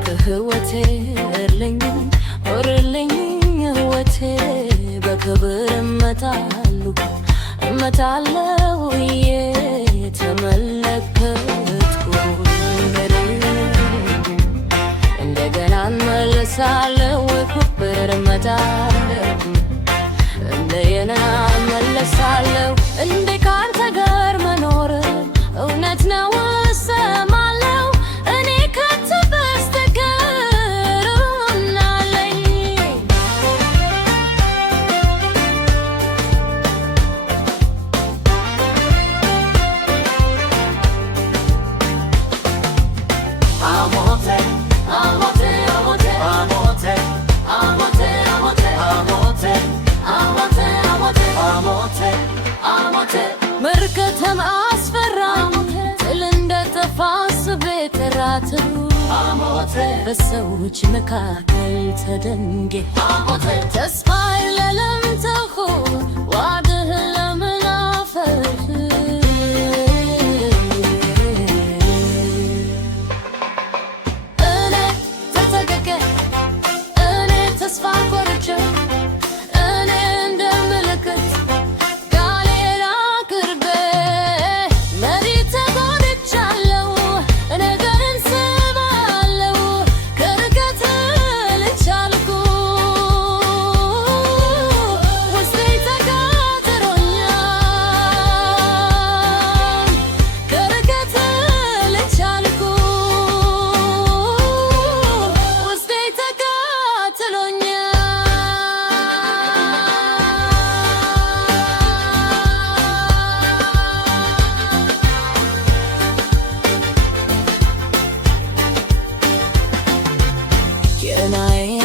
እባክህ ሕይወቴ እርልኝ ሕይወቴ በክብር እመታለሁ የተመለከትኩ እንደገና እመለሳለሁ ክብር እመታለሁ እንደገና እመለሳለሁ እንደ ካንተ ጋር መኖር እውነት ነው እሰማለሁ እኔ ካንተ በስተቀር ምናለኝ መርከተም አስፈራኝ ጥል እንደተፋስ ቤትራት በሰዎች መካከል ተደንጌ ተስፋ የለም ተሆን ዋድህ ለምን አፈርህ እኔ ተጠቅቄ እኔ ተስፋ ቆርጬ እኔ እንደ ምልክት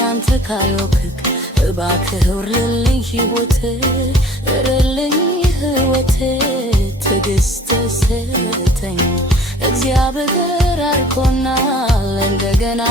አንተ ካዮክክ እባክህ እርልኝ ሕይወቴ ትዕግስት ስጠኝ እግዚአብሔር አርኮናል እንደገና